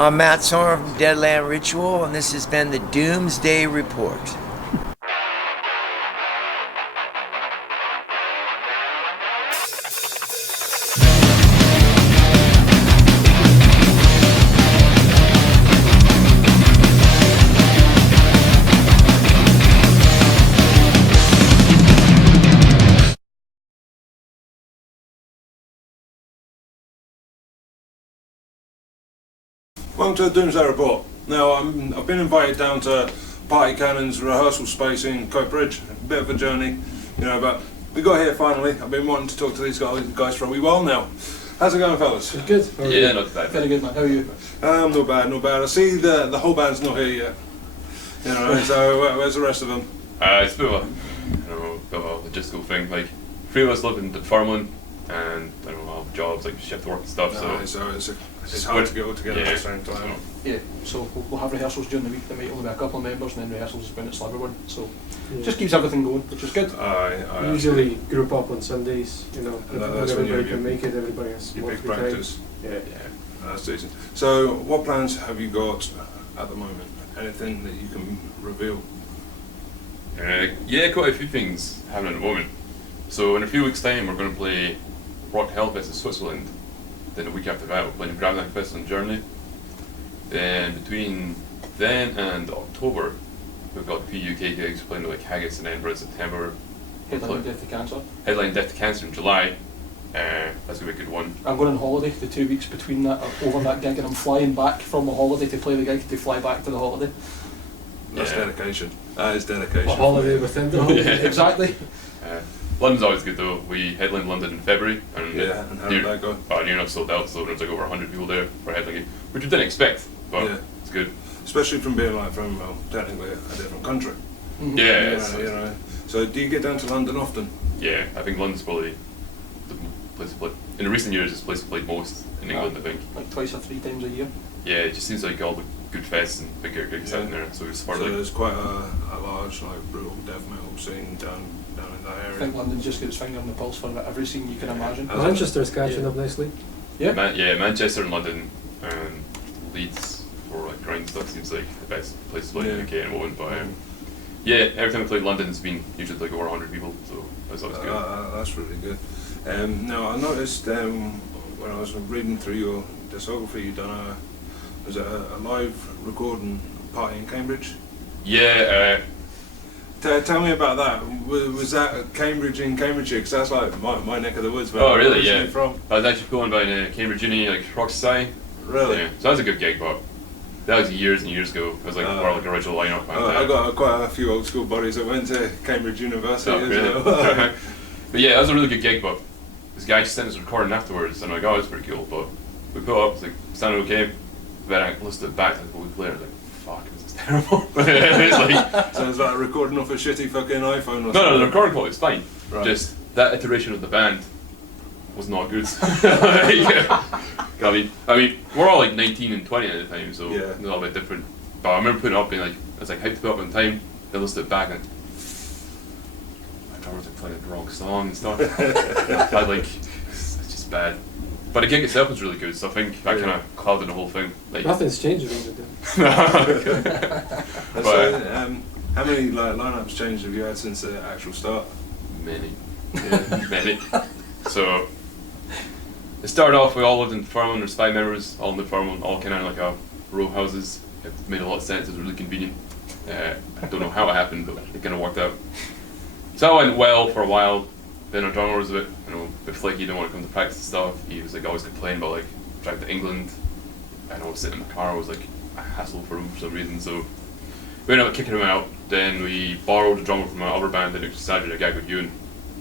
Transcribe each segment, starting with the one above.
I'm Matt Soren from Deadland Ritual, and this has been the Doomsday Report. Welcome to the Doomsday Report. Now, I've been invited down to Party Cannon's rehearsal space in Coatbridge. A bit of a journey, but we got here finally. I've been wanting to talk to these guys for a wee while now. How's it going, fellas? Good. Yeah, not bad. Very good, man. How are you? Not bad. I see the whole band's not here yet. So where's the rest of them? It's a bit of a logistical thing. Like, three of us live in Dunfermline, and I don't know, have jobs like shift work and stuff. So it's hard to get all together at the same time. Yeah, so we'll have rehearsals during the week. There might only be a couple of members, and then rehearsals when it's everyone. So just keeps everything going, which is good. We usually group up on Sundays, that's when everybody can make it, everybody has your more big free time. practice. Yeah. That's decent. So what plans have you got at the moment? Anything that you can reveal? Yeah, quite a few things happening at the moment. So in a few weeks' time, we're going to play Rock Hellfest in Switzerland. Then a week after that, we're playing Gravity Fest in Germany. Then between then and October, we've got a few UK gigs playing like Haggis in Edinburgh in September. Headline Death to Cancer. Headline Death to Cancer in July. That's going to be a good one. I'm going on holiday the 2 weeks between that, over that gig, and I'm flying back from the holiday to play the gig to fly back to the holiday. That's dedication. That is dedication. A holiday within the holiday. Yeah. Exactly. London's always good though. We headlined London in February, and and how did that go? Near enough sold out. So there's like over 100 people there for a headline, which we didn't expect, but it's good. Especially from being from technically a different country. Mm-hmm. Yeah. So do you get down to London often? Yeah, I think London's probably the place to play. In recent years, it's the place to play most in England. I think. Like twice or three times a year. Yeah, it just seems like all the good fests and bigger gigs out there. So it's part of there's quite a large brutal death metal scene down in that area. I think London's just got its finger on the pulse for every scene you can imagine. Manchester's catching up nicely. Yeah. Manchester and London and Leeds for like grind stuff seems like the best place to play in the UK at the moment. But every time I play London, it's been usually like over 100 people, so that's always good. That's really good. Now I noticed when I was reading through your discography, you done a live recording party in Cambridge. Yeah. Tell me about that. Was that Cambridge in Cambridgeshire? Because that's like my neck of the woods. Oh, really? Yeah. From. I was actually put on by Cambridge Uni, like Rock Society. Really? Yeah. So that was a good gig, but that was years and years ago. It was like more like original lineup. I got quite a few old school buddies that went to Cambridge University as really? well. But yeah, that was a really good gig, but this guy just sent us a recording afterwards, and I'm like, oh, it's pretty cool, but we put up, it's like, sounded okay, but I listened back like a week later, like, fuck, this is terrible. It's like, so is that recording off a shitty fucking iPhone or something? No, the recording quality was fine. Right. Just that iteration of the band was not good. I mean, we're all like 19 and 20 at the time, so it's a little bit different. But I remember putting it up being like, I was like hyped to put it up on time, then listened it back and my drummer was like playing the wrong song and stuff. I like, it's just bad. But the gig itself was really good, so I think that kind of clouded the whole thing. Like, nothing's changed around it then. So, how many lineups changes have you had since the actual start? Many. Many. So it started off, we all lived in Dunfermline, there's 5 members, all in Dunfermline, all kind of like a row of houses. It made a lot of sense, it was really convenient. I don't know how it happened, but it kind of worked out. So that went well for a while. Then our drummer was a bit flaky, didn't want to come to practice and stuff. He was like always complaining about like driving to England. Sitting in the car was like a hassle for him for some reason, so we ended up kicking him out. Then we borrowed a drummer from our other band, the Saturday, a guy called Ewan.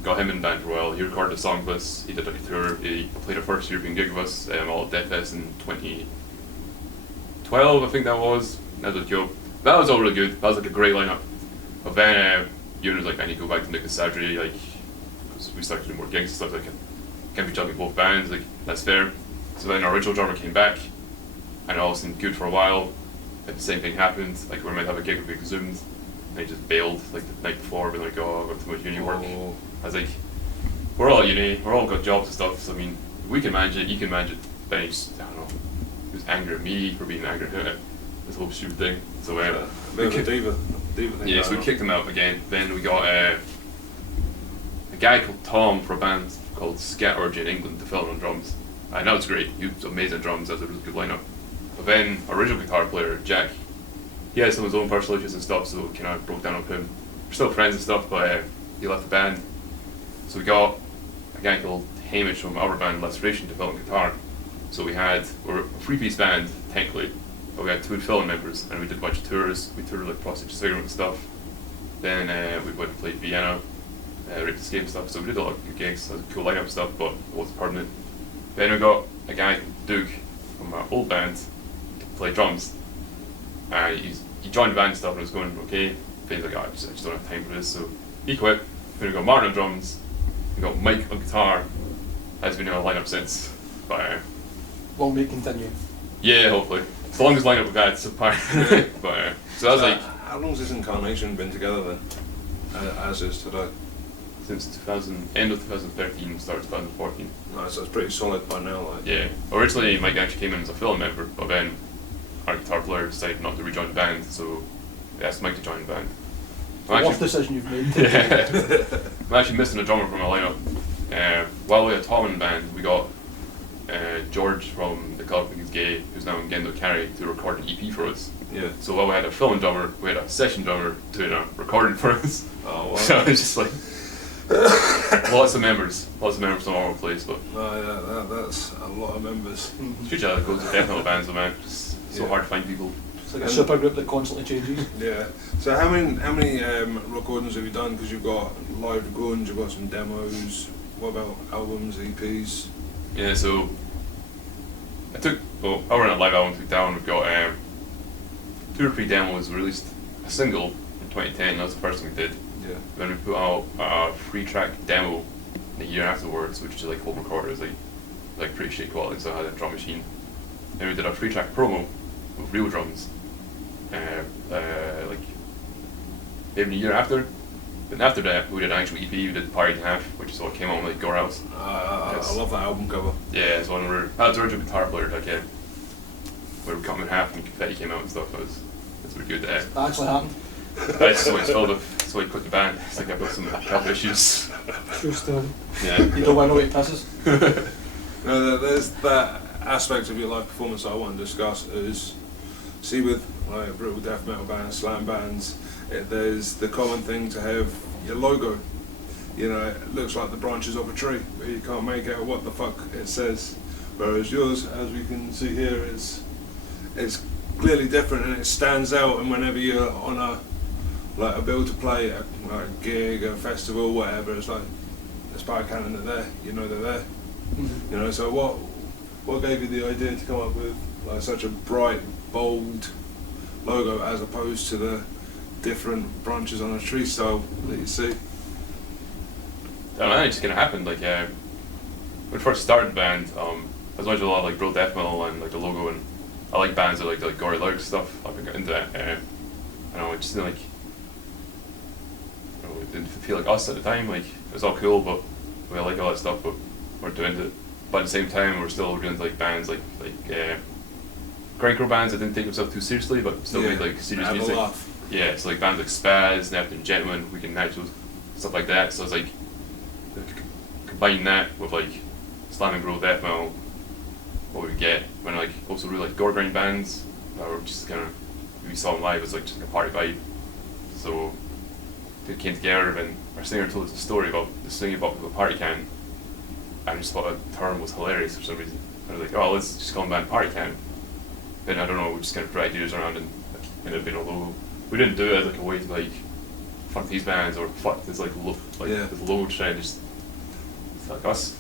Got him in the band for a while. He recorded a song with us, he did like a tour, he played our first European gig with us, all at Death Fest in 2012, I think that was. That was cool. That was all really good, that was like a great lineup. But then Ewan was like, I need to go back to Nick Saturday, like, because we started doing more gigs and stuff, like, can't be juggling both bands, like, that's fair. So then our original drummer came back, and it all seemed good for a while. And the same thing happened, like we might have a gig, we zoomed, and he just bailed like the night before, being like, oh, I've got too much uni work. I was like, we're all at uni, we're all got jobs and stuff, so I mean, we can manage it, you can manage it, but he just, I don't know, he was angry at me for being angry at him. This whole stupid thing. So A bit of a diva thing. yeah, so we kicked him out again. Then we got a guy called Tom for a band called Scat Orgy in England to fill in on drums. And that was great. He was amazing drums. That was a really good lineup. But then our original guitar player, Jack, he had some of his own personal issues and stuff, so it kind of broke down on him. We're still friends and stuff, but he left the band. So we got a guy called Hamish from our band, Restoration, to fill in guitar. So we're a three-piece band, technically, but we had 2 fill-in members, and we did a bunch of tours. We toured like Prostitute Cigarette and stuff. Then we went and played Vienna, Rape Escape and stuff, so we did a lot of good gigs, a cool lineup stuff, but it wasn't permanent. Then we got a guy called Duke from our old band to play drums. He joined the band and stuff and it was going okay. Then he's like, I just don't have time for this, so he quit. Then we got Martin on drums, we got Mike on guitar, has been in our lineup since. But Long may continue. yeah, hopefully. It's the longest lineup we've had so far. But so that was like How long's this incarnation been together then? As is today? since end of 2013, start of 2014. Nice, that's pretty solid by now. Like. Yeah. Originally Mike actually came in as a fill-in member, but then our guitar player decided not to rejoin the band, so they asked Mike to join the band. The worst decision you've made. Yeah. I'm actually missing a drummer from our lineup. While we had Tom in the band, we got George from the Club Because Gay, who's now in Gendo Carry, to record an EP for us. Yeah. So while we had a fill-in drummer, we had a session drummer doing a recording for us. Oh wow. So it's just like lots of members from all over the place, but No, that's a lot of members. it's usually how it goes with death metal bands, though, man. It's so hard to find people. It's like a super group that constantly changes. Yeah. So how many recordings have you done? Because you've got live recordings, you've got some demos. What about albums, EPs? Yeah, so our live album took down. We've got 2 or 3 demos. We released a single in 2010. That was the first thing we did. Yeah. Then we put out a 3-track demo the year afterwards, which is like home recorded, like pretty shit quality. So I had a drum machine. Then we did a 3-track promo with real drums. Like maybe a year after. Then after that, we did an actual EP. We did Party in Half, which is what came out on like Gore House. I love that album cover. Yeah, it's one where that was the original guitar player, like where we cut him in half and confetti came out and stuff. It's really good. That actually happened. That's what it's filled with. So he quit the band. It's like I've got some health issues. True story. Yeah. You don't want to know what it pisses. No, there's that aspect of your live performance that I want to discuss is, see with like brutal death metal bands, slam bands, there's the common thing to have your logo. You know, it looks like the branches of a tree, but you can't make out what the fuck it says. Whereas yours, as we can see here, it's clearly different and it stands out. And whenever you're on a bill to play at like a gig, a festival, whatever, it's like the Spider Cannon are there. You know they're there. Mm-hmm. You know, so what gave you the idea to come up with like such a bright, bold logo as opposed to the different branches on a tree style that you see? I don't know, it's just kind of happened. Like when we first started the band, I was watching a lot of like brutal death metal and like the logo, and I like bands that like gory lyrics stuff. I've been getting into that. I don't know, it just didn't it didn't feel like us at the time. Like it was all cool, but we like all that stuff, but we weren't too into it. But at the same time, we're still doing like bands like grindcore bands that didn't take themselves too seriously, but still made like serious have music. a laugh. Yeah, so like bands like Spaz, Neptune and Gentleman, Weekend Naturals, stuff like that. So it's like combining that with like slam and brutal death metal, what we get when like also really like gore grind bands that were just kind of, we saw them live as like just like a party vibe. So they came together and our singer told us a story about the singing about the party can, and I just thought the term was hilarious for some reason. I was like, oh, let's just call them band Party Can. Then I don't know, we just kind of threw ideas around and ended up being a logo. We didn't do it as like a way to like fuck these bands or fuck this like this logo trend. Just it's like us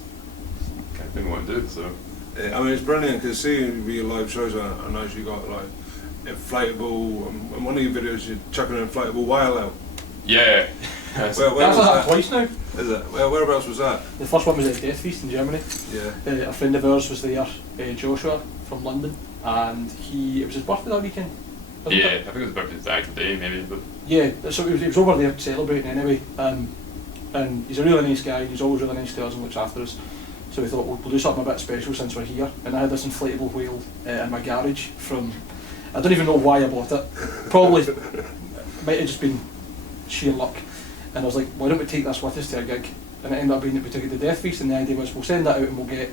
kind of thing we want to do. So Yeah, I mean it's brilliant because seeing your live shows, I know you got like inflatable. In one of your videos, you're chucking an inflatable whale out. yeah. Where That's was happened that? twice now. Is it? Whereabouts was that? The first one was at Death Feast in Germany. Yeah. A friend of ours was there, Joshua from London, and it was his birthday that weekend. wasn't Yeah, it? I think it was about the actual day maybe, but Yeah, so he was over there celebrating anyway, and he's a really nice guy. He's always really nice to us and looks after us. So we thought we'll do something a bit special since we're here. And I had this inflatable whale in my garage from, I don't even know why I bought it. Probably, it might have just been sheer luck. And I was like, why don't we take this with us to a gig? And it ended up being that we took it to Death Feast, and the idea was we'll send that out and we'll get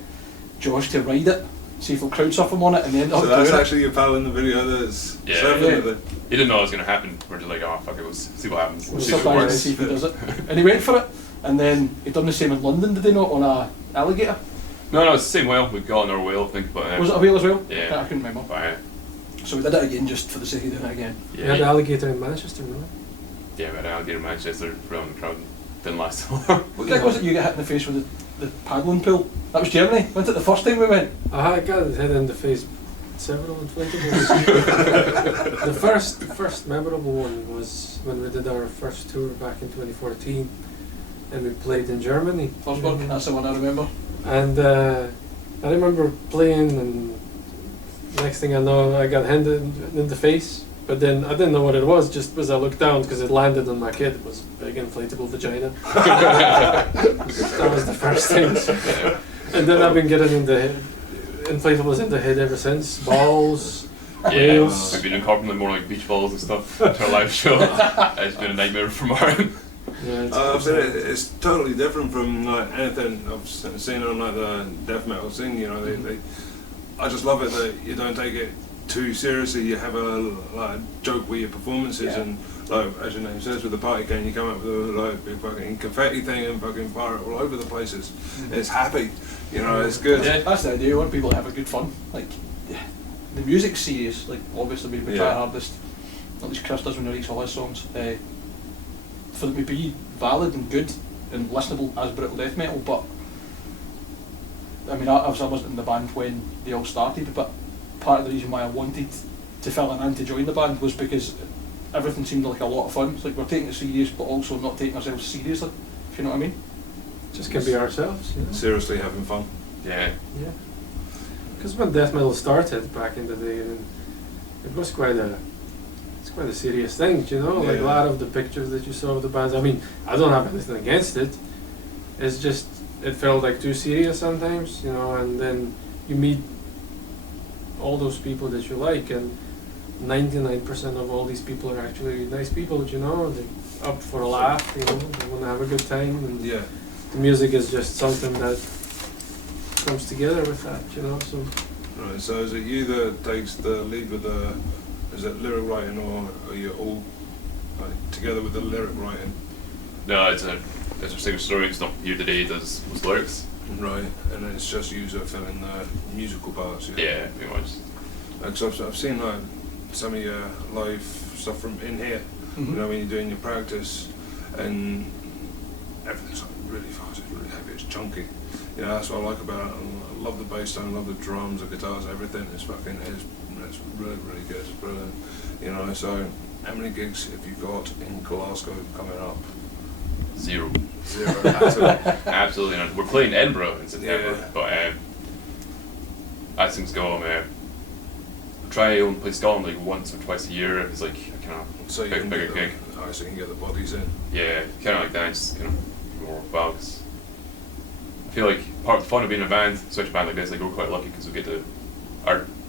Josh to ride it, see if he'll crowd surf him on it, and then So that's actually your pal in the video that's Yeah. surfing Yeah. it. He didn't know it was going to happen. We're just like, oh fuck it, we'll see what happens. We'll See if it surprise him and works. see if he does it. And he went for it, and then he done the same in London, did he not, on a alligator? No, it's the same whale. We've got another whale, I think. But Was it a whale as well? Yeah. I couldn't remember. But, So we did it again just for the sake of doing it again. We had the yeah, alligator in Manchester, remember? yeah, we had an alligator in Manchester from the crowd. Didn't last long. What dick was it you got hit in the face with the paddling pool? That was Germany. Went it the first time we went? I got hit in the face several inflatables. the first memorable one was when we did our first tour back in 2014, and we played in Germany. Salzburg, that's the one I remember. And I remember playing, and next thing I know, I got hit in the face. But then I didn't know what it was. Just as I looked down, because it landed on my kid, it was a big inflatable vagina. That was the first thing. Yeah. And then I've been getting into inflatables in the head ever since. Balls, Yeah, whales. we've been incorporating more like beach balls and stuff to our live show. It's been a nightmare for Martin. Yeah, it's But awesome. it's totally different from like anything I've seen on like the death metal scene. You know, I just love it that you don't take it too seriously. You have a joke with your performances, Yeah. and like as your name says, with the party can you come up with a like big fucking confetti thing and fucking fire it all over the places. It's happy, you know, it's good. Yeah. That's the idea. We want people to have a good fun. Like, the music's serious. Like, obviously we try Yeah. our hardest, at least Chris does when he writes all his songs, for them to be valid and good and listenable as brutal death metal. But I mean, I wasn't in the band when they all started, but part of the reason why I wanted to fill in and to join the band was because everything seemed like a lot of fun. It's like we're taking it serious but also not taking ourselves seriously, if you know what I mean. Just can be ourselves, you know? Seriously having fun. Yeah. Yeah. Because when death metal started back in the day, it was quite a serious thing, you know. Like a Yeah. lot of the pictures that you saw of the bands. I mean, I don't have anything against it. It's just it felt like too serious sometimes, you know. And then you meet all those people that you like, and 99% of all these people are actually nice people, you know. They're up for a laugh, you know. They want to have a good time, and Yeah. the music is just something that comes together with that, you know. So Right. So is it you that takes the lead with the, is it lyric writing, or are you all like, together with the lyric writing? No, it's a singer story. It's not here today. Does lyrics. Right, and then it's just you that fill in the musical parts. Yeah, pretty much. Because I've seen like some of your live stuff from in here. Mhm. You know, when you're doing your practice, and everything's like really fast, it's really heavy, it's chunky. You know, that's what I like about it. I love the bass tone, I love the drums, the guitars, everything. It's really, really good. It's brilliant. You know, so how many gigs have you got in Glasgow coming up? 0. 0. Absolutely. Absolutely not. We're playing Edinburgh in September, Yeah. but as things go, try and play Scotland like once or twice a year. It's like a kind of So you can bigger get gig. so you can get the bodies in. Yeah, kind of like that. It's kind of more well. 'Cause I feel like part of the fun of being a band, especially a band like this, like we're quite lucky because we get to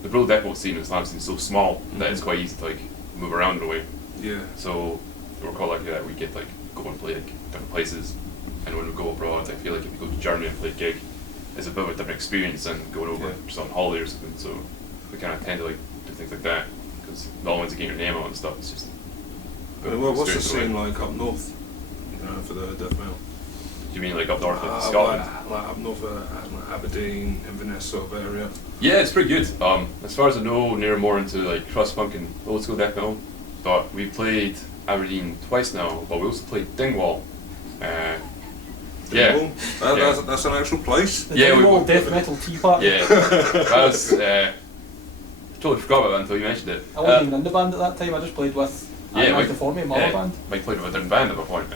the brutal death metal scene in Islam is so small that it's quite easy to like move around in a way. Yeah. So we're quite lucky that we get like go and play like different places, and when we go abroad, I feel like if you go to Germany and play a gig, it's a bit of a different experience than going over Yeah. just on holiday or something. So we kind of tend to like do things like that because not only to get your name out and stuff, it's just. a bit of Well, what's the experience in a scene way. like up north? You know, for the death metal. Do you mean like up north, like Scotland? Like up north, Aberdeen, Inverness sort of area. Yeah, it's pretty good. As far as I know, near more into like crust punk and old school death metal. But we played Aberdeen twice now, but we also played Dingwall. Yeah. Dingwall? Yeah. That's an actual place. The Yeah, Dingwall we- death metal tea party. Yeah, that was. I totally forgot about that until you mentioned it. I wasn't even in the band at that time. I just played with Mike, Deformity, my other band. Mike played with a different band at one point.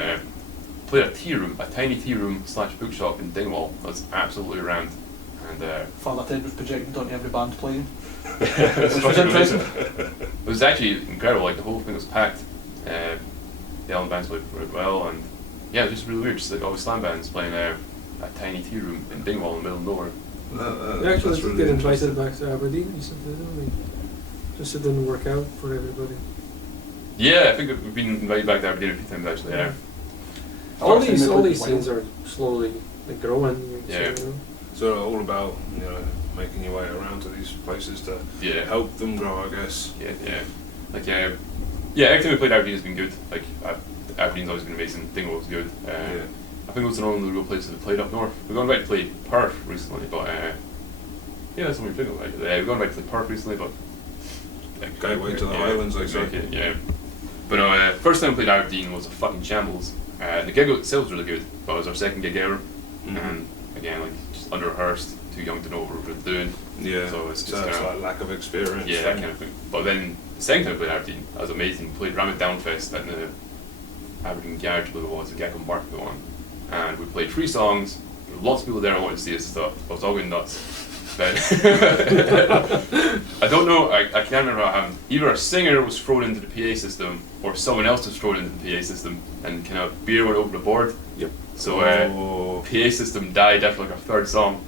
Played a tea room, a tiny tea room / bookshop in Dingwall. That was absolutely around. And Father Ted was projected onto every band playing. it was Which was fucking interesting. amazing. It was actually incredible. Like the whole thing was packed. The Allen bands played really well, and yeah, it was just really weird. Just like all the slam bands playing a tiny tea room in Dingwall in the middle of nowhere. They actually that's did really get invited interesting. back to Aberdeen recently, didn't we? Just it didn't work out for everybody. Yeah, I think we've been invited back to Aberdeen a few times actually. Yeah. All First these time we all played these the things are slowly like growing. Yeah. So, So all about making your way around to these places to Yeah. help them grow, I guess. Yeah. Like every time we played Aberdeen has been good. Like Aberdeen's always been amazing. Dingwall was good. Yeah. I think it was the only real places we played up north. We're going back to play Perth recently, but yeah, that's what we're thinking about. We're going back to play Perth recently, but Gateway to the Highlands, I say. exactly, yeah. But no, first time we played Aberdeen was a fucking shambles. The gig itself was really good, but it was our second gig ever, and again, like just under rehearsed, too young to know what we were doing. Yeah. So it's just it's kind of like lack of experience. yeah, that kind of thing. But then the second time we played Aberdeen, that was amazing. We played Ram It Down Fest at the Aberdeen Garage, I believe it was, the Gecko Market one. And we played 3 songs. There were lots of people there who wanted to see us stuff. I was all going nuts. But I don't know, I can't remember what happened. Either a singer was thrown into the PA system or someone else was thrown into the PA system and kind of beer went over the board. Yep. So PA system died after like our 3rd song.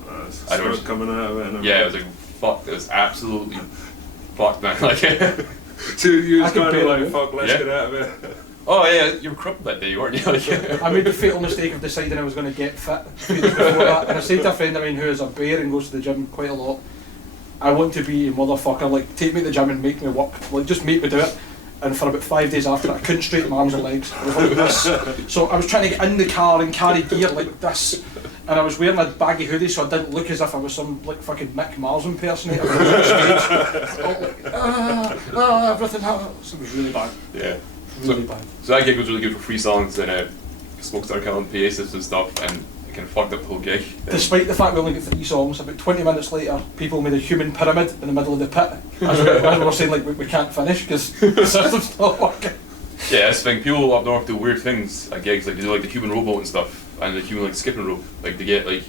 I don't Smoke coming out of it. And Yeah, it was like fuck, it was absolutely fucked, man. Like 2 years I could kind of bear like it. fuck, let's Yeah. get out of it. oh yeah, you were crippled that day, weren't you? Like, I made the fatal mistake of deciding I was going to get fit 3 days before that, and I said to a friend of mine who is a bear and goes to the gym quite a lot, I want to be a motherfucker, like take me to the gym and make me work, like just make me do it. And for about 5 days after that, I couldn't straighten my arms or legs. I was like this. So I was trying to get in the car and carry gear like this. And I was wearing a baggy hoodie so I didn't look as if I was some like fucking Mick Mars impersonator. I was on stage, all like, everything happened. So it was really bad. yeah. Really bad. So that gig was really good for 3 songs and Smoke started killing PA system stuff and it kind of fucked up the whole gig. Despite the fact we only got 3 songs, about 20 minutes later, people made a human pyramid in the middle of the pit. As we were saying, like, we can't finish because the system's not working. Yeah, that's the thing. People up north do weird things at gigs, like they do like the human rowboat and stuff, and the human like skipping rope. Like they get like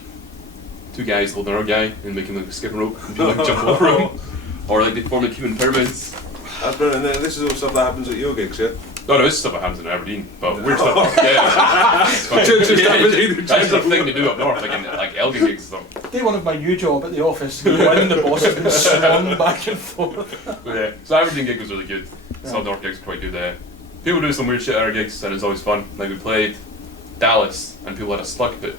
2 guys holding another guy and making like a skipping rope, and people like jump over him, or like they form like human pyramids. That's brilliant. And this is all stuff that happens at your gigs, yeah? No, this is stuff that happens in Aberdeen, but weird stuff. Yeah, it's fine. Just Yeah, Aberdeen in that's the general. thing to do up north, like in like Elgin gigs and stuff. Day one of my new job at the office, go in and the boss has been swung back and forth. But yeah, so Aberdeen gig was really good. Some Yeah. north gigs were quite good. People do some weird shit at our gigs, and it's always fun. Like we played Dallas, and people had a slug pit.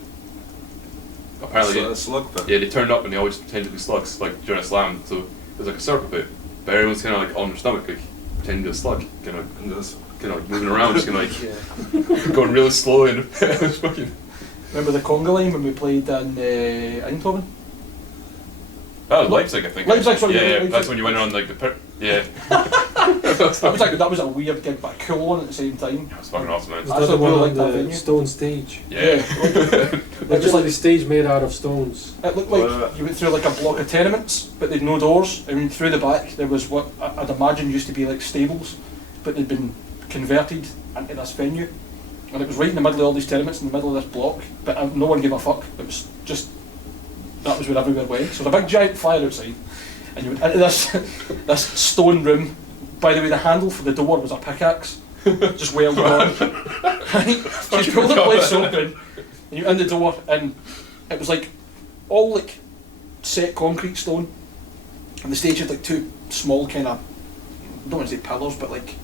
Apparently, A slug pit. yeah, they turned up and they always pretended to be slugs, like during a slam. So it was like a circle pit, but everyone's kind of like on their stomach, like pretending to be a slug, kind of And this. like moving around, just kind of like Yeah. going really slow and it was fucking. Remember the conga line when we played in Eindhoven? That was Leipzig, I think. Leipzig, sorry, yeah, yeah, yeah, Leipzig. that's when you went on like the pit. Yeah, That was a weird gig, but a cool one at the same time. it was fucking awesome, man. Is I that the still one really on like that the venue. stone stage? Yeah. It's just like the stage made out of stones. It looked like you went through like a block of tenements, but they'd no doors. I mean, through the back there was what I'd imagine used to be like stables, but they'd been converted into this venue. And it was right in the middle of all these tenements, in the middle of this block, but no one gave a fuck. It was just, that was where everywhere went. So there was a big giant fire outside, and you went into this stone room. By the way, the handle for the door was a pickaxe, just welded on. Right? So you pulled the place open, and you in the door, and it was like all like set concrete stone, and the stage had like 2 small kind of, I don't want to say pillars, but like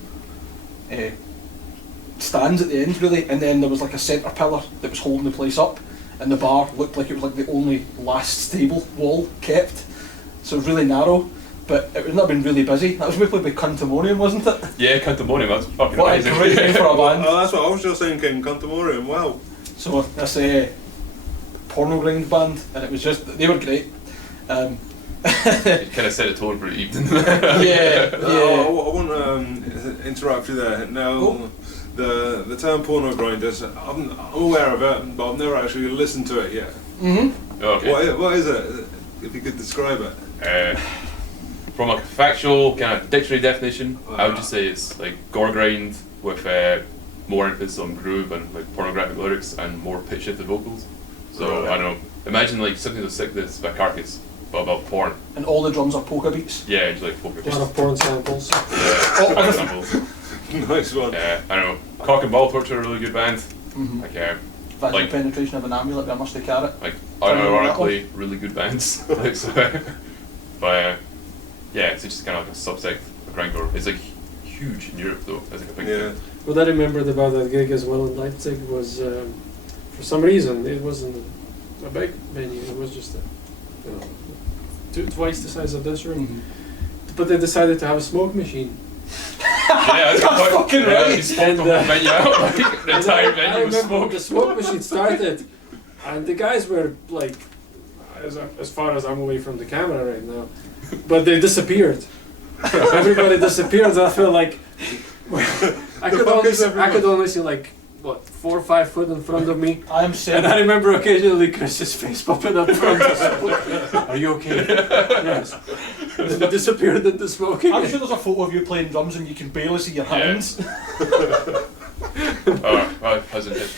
stands at the end really, and then there was like a centre pillar that was holding the place up, and the bar looked like it was like the only last stable wall kept, so it was really narrow, but it would not have been really busy. That was when we played with Cantamonium, wasn't it? Yeah, Cantamonium, that's fucking What a amazing. great name for a band. Oh, that's what I was just thinking, Cantamorium, wow. So this porno grind band, and it was just, they were great. It kind of set a tone for the evening. Yeah. I want to interrupt you there. Now, Oh. the term porno grinders, I'm aware of it, but I've never actually listened to it yet. Mm-hmm. Okay. What is it? If you could describe it. From a factual kind of dictionary definition, I would just say it's like gore grind with more emphasis on groove and like pornographic lyrics and more pitch shifted vocals. So Right. I don't know. Imagine like something that's like this by Carcass, but about porn. And all the drums are polka beats. Yeah, just like focus. A lot of porn samples. Yeah, for example. Nice one. I don't know. Cock and Ball Torture are a really good band. Mm-hmm. Like vaginal Like- penetration of an amulet with a musty carrot. Like Tell me about that unironically really good bands. Like, so, but yeah, it's just kind of like a subsect of grindcore. It's like huge in Europe though. It's like a big Yeah. thing. What I remembered about that gig as well in Leipzig was, for some reason, it wasn't a big venue. It was just twice the size of this room. Mm-hmm. But they decided to have a smoke machine. Yeah, that's That's fucking right. He smoked the whole venue out. Like, the And entire I venue was remember when smoked. the smoke machine started, and the guys were like, as far as I'm away from the camera right now, but they disappeared. Everybody disappeared. I feel like I could only see like what 4 or 5 foot in front of me. I am And saying. I remember occasionally Chris's face popping up front. Are you okay? Yes. And then it disappeared in the smoke I'm again. sure there's a photo of you playing drums and you can barely see your Yeah. hands. Oh,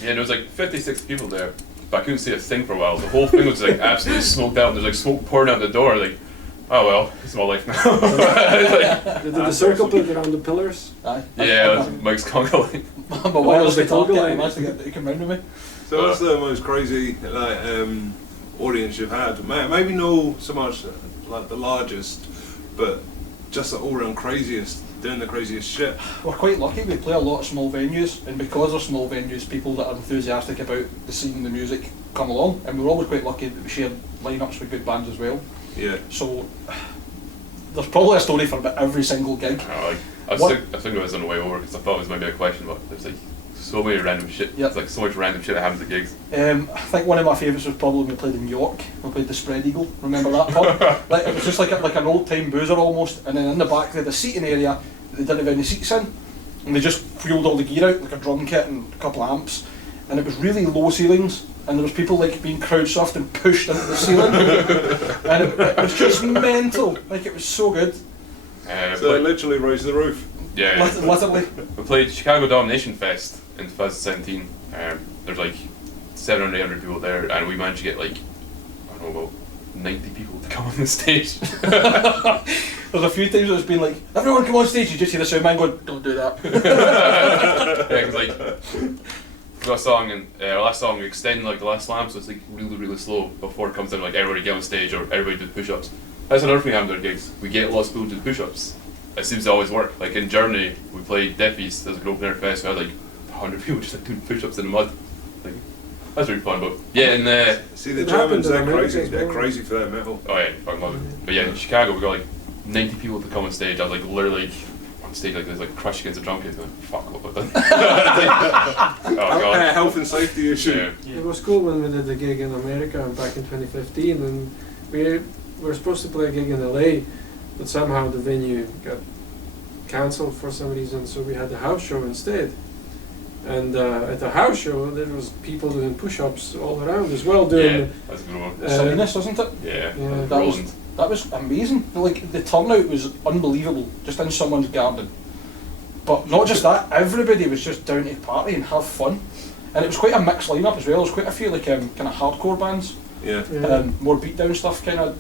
there was like 56 people there, but I couldn't see a thing for a while. The whole thing was like absolutely smoked out. And there's like smoke pouring out the door. Like, oh well, it's my life now. Like, Did the circle pit around the pillars? Aye. yeah, it was Mike's conga. Like, My wireless the guitar conga kit, line? I managed to get that you can round with me. So what's the most crazy audience you've had? Maybe no so much like the largest, but just the all-round craziest, doing the craziest shit. We're quite lucky, we play a lot of small venues, and because they're small venues, people that are enthusiastic about the scene and the music come along, and we're always quite lucky that we share lineups with good bands as well. Yeah. So there's probably a story for about every single gig. I What? think it was on the way over because I thought it was maybe a question, but there's like so many random shit. Yep. It's like so much random shit that happens at gigs. I think one of my favourites was probably when we played in York. We played the Spread Eagle. Remember that pub? Like it was just like an old time boozer almost. And then in the back they had a seating area that they didn't have any seats in, and they just wheeled all the gear out like a drum kit and a couple of amps. And it was really low ceilings, and there was people like being crowd surfed and pushed into the ceiling, and it was just mental. Like it was so good. So they literally raised the roof. Yeah. Literally. We played Chicago Domination Fest in 2017. There's like 700, 800 people there, and we managed to get like, I don't know, about 90 people to come on the stage. There's a few times it's been like, everyone come on stage, you just hear the sound man going, don't do that. Yeah, because like, we got a song, and our last song, we extend like the last slam, so it's like really, really slow before it comes in, like everybody get on stage or everybody do push-ups. That's another thing we have at our gigs. We get lots of people to do push-ups. It seems to always work. Like in Germany, we played Deffies, there's an open air fest, we had like 100 people just like doing push-ups in the mud. Like, that's really fun, but yeah, and See the It Germans, happened in they're America crazy. as They're well. crazy for their metal. oh yeah, fucking love it. But yeah, in Chicago, we got like 90 people to come on stage. I was like literally on stage like this, like crushed against a drum kit. Like, fuck, what have I done? Oh god. Health and safety issue. Yeah. It was cool when we did the gig in America back in 2015, and we were supposed to play a gig in LA, but somehow the venue got cancelled for some reason, so we had a house show instead. And at the house show, there was people doing push-ups all around as well. Yeah, Doing that's a good one. Salinas, wasn't it? Yeah, Yeah. Roland. That was amazing. Like the turnout was unbelievable, just in someone's garden. But not just that, everybody was just down to party and have fun. And it was quite a mixed lineup as well. There was quite a few like kind of hardcore bands, Yeah. more beatdown stuff, kind of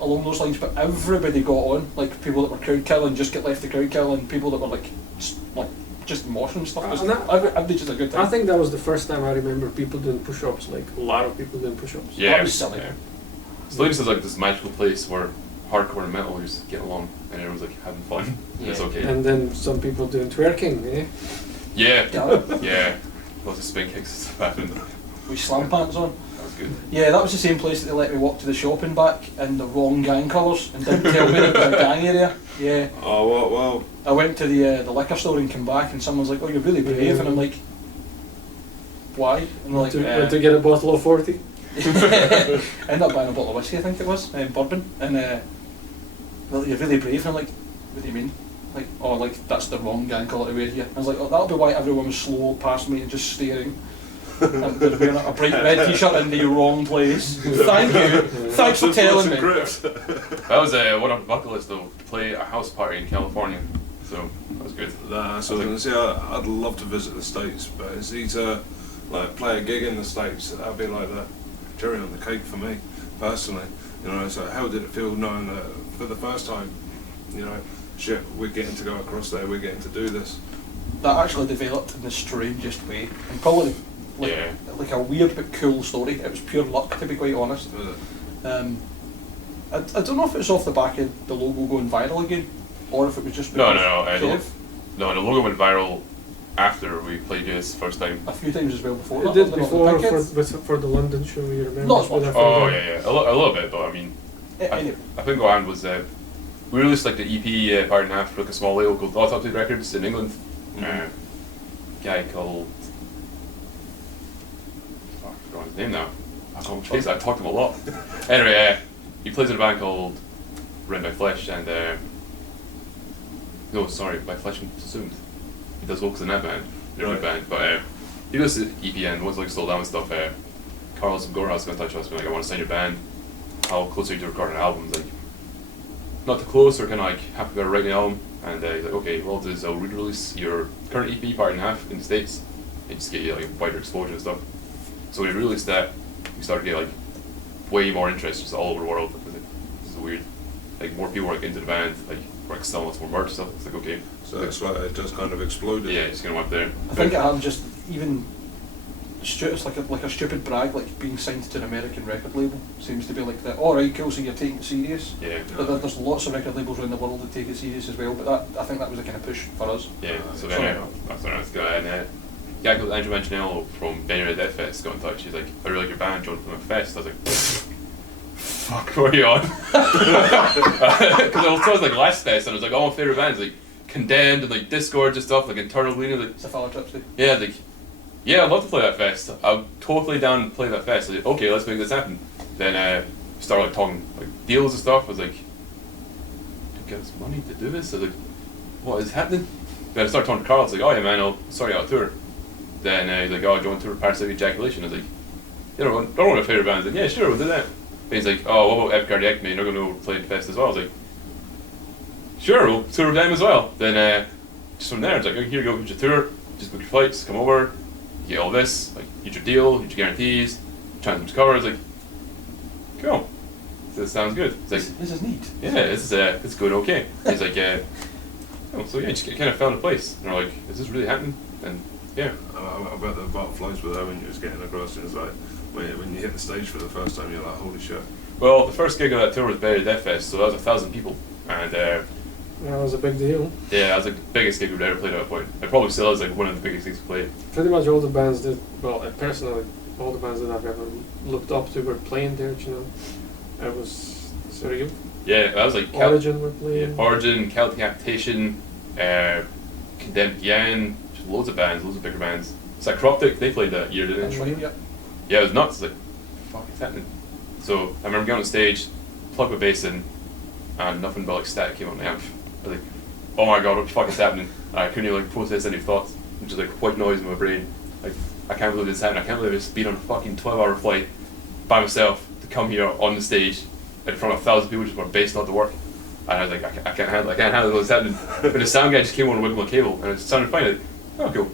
along those lines. But everybody got on. Like people that were crowd killing just get left to crowd kill, and people that were like just moshing and stuff. And that- Everybody just had a good time. I think that was the first time I remember people doing push-ups, like a lot of people doing push-ups. Yeah, That was silly. Yeah. Salinas is like this magical place where hardcore and metal just get along and everyone's like having fun. It's Yeah. okay. And then some people doing twerking, eh? Yeah, Yeah. yeah. Lots of spin kicks and stuff happened. With slam pants on. That was good. Yeah, that was the same place that they let me walk to the shop and back in the wrong gang colours and didn't tell me that it was a gang area. Yeah. Oh, well. I went to the liquor store and came back and someone's like, oh, you're really brave, and I'm like, why? And they're like, Went to get a bottle of 40. ended up buying a bottle of whiskey, I think it was, bourbon, and they're like, you're really brave, and I'm like, what do you mean? Like, oh, like, that's the wrong gang colour to wear here. I was like, oh, that'll be why everyone was slow past me and just staring. And they're wearing a bright red t-shirt in the wrong place. Thank you. Thanks for telling me. That was one of the bucket list though, to play a house party in California. So that was good. Nah, so I was gonna say I'd love to visit the States, but it's either like play a gig in the States. That'd be like the cherry on the cake for me personally. You know, so how did it feel knowing that for the first time, you know, shit, we're getting to go across there, we're getting to do this. That actually developed in the strangest way, and probably like a weird but cool story. It was pure luck, to be quite honest. I don't know if it was off the back of the logo going viral again, or if it was just No, Kev. the logo went viral after we played this first time. A few times as well before It that. did wasn't it, before on the tickets? for the London show, you remember? Not as much. With our Oh friend yeah, a little bit, but I mean, Anyway, I think what happened was we released like the EP part and a half for like a small label called Autopsy Records in England. Guy called I forgot his name now. I can't face it. I talked to him a lot. Anyway, he plays in a band called Run by Flesh and no, sorry, by Flesh and Consumed. He does vocals in that band. They're a good band, but he does the EP and once like slow down and stuff. Carlos from Gorehouse got in touch with us, being like, I want to sign your band. How close are you to recording an album? Like, not too close, or kind of like happy about writing an album. And he's like, okay, well, I'll do is I'll re-release your current EP part in half in the States and just get you like wider exposure and stuff. So we released that. We started to get like way more interest just all over the world. I was like, this is weird. Like more people were like into the band, like were like selling lots more merch and stuff. It's like okay. So it's like it just kind of exploded. Yeah, just kind of went there. I think it had just even. It's like a stupid brag, like being signed to an American record label seems to be like that. All right, cool. So you're taking it serious. Yeah. But there's lots of record labels around the world that take it serious as well. But I think that was a kind of push for us. Yeah. So then that's good. And a guy called Andrew Manganiello from Bay Area Death Fest got in touch. He's like, I really like your band. Do you want to come to a fest? I was like, fuck, what are you on? Because I was like last fest, and I was like, all my favorite bands like Condemned and like Discord and stuff, like Internal Bleeding. Like, It's a fella trip too. yeah, like. Yeah, I'd love to play that fest. I'm totally down to play that fest. Like, okay, let's make this happen. Then started like talking like deals and stuff. I was like, do you get us money to do this? I was like, what is happening? Then I started talking to Carl. I was like, oh yeah man, I'll sorry out tour. Then he's like, oh, do you want to tour Parasitic Ejaculation? I was like, you know, don't want to favorite bands. Like, yeah, sure, we'll do that. And he's like, oh, what about Epicardiectomy? They're going to play the fest as well. I was like, sure, we'll tour with them as well. Then just from there, it's like, here you go, here's your tour. Just book your flights, come over. You get all this, like, here's your deal, here's your guarantees, trying to cover. It's like, cool. This sounds good. It's like, This is neat. yeah, this is going okay. He's like, oh, so yeah, just kind of found a place. And we're like, is this really happening? And yeah. I bet the butterflies were there when you was getting across. And it's like when you hit the stage for the first time, you're like, holy shit. Well, the first gig of that tour was Bay Area Death Fest, so that was 1,000 people, and that was a big deal. yeah, that was like the biggest gig we'd ever played at that point. It probably still is like one of the biggest gigs we played. Pretty much all the bands that, well, personally, all the bands that I've ever looked up to were playing there, you know. It was surreal. Yeah, that was like Origin were playing. Origin, Celtic Capitation, Condemned Yan, just loads of bands, loads of bigger bands. Psychroptic, they played that year, didn't That's they? right, yeah. Yeah, it was nuts. Like, fuck is happening? So I remember going on stage, plugged my bass in, and nothing but like static came on the amp. I was like, oh my god, what the fuck is happening? And I couldn't even like process any thoughts. Just like white noise in my brain. Like, I can't believe this happened. I can't believe it's been on a fucking 12-hour flight by myself to come here on the stage in front of 1,000 people just for my bass not to work. And I was like, I can't handle what's happening. But the sound guy just came on and wiggled my cable, and it sounded fine. Like, oh cool.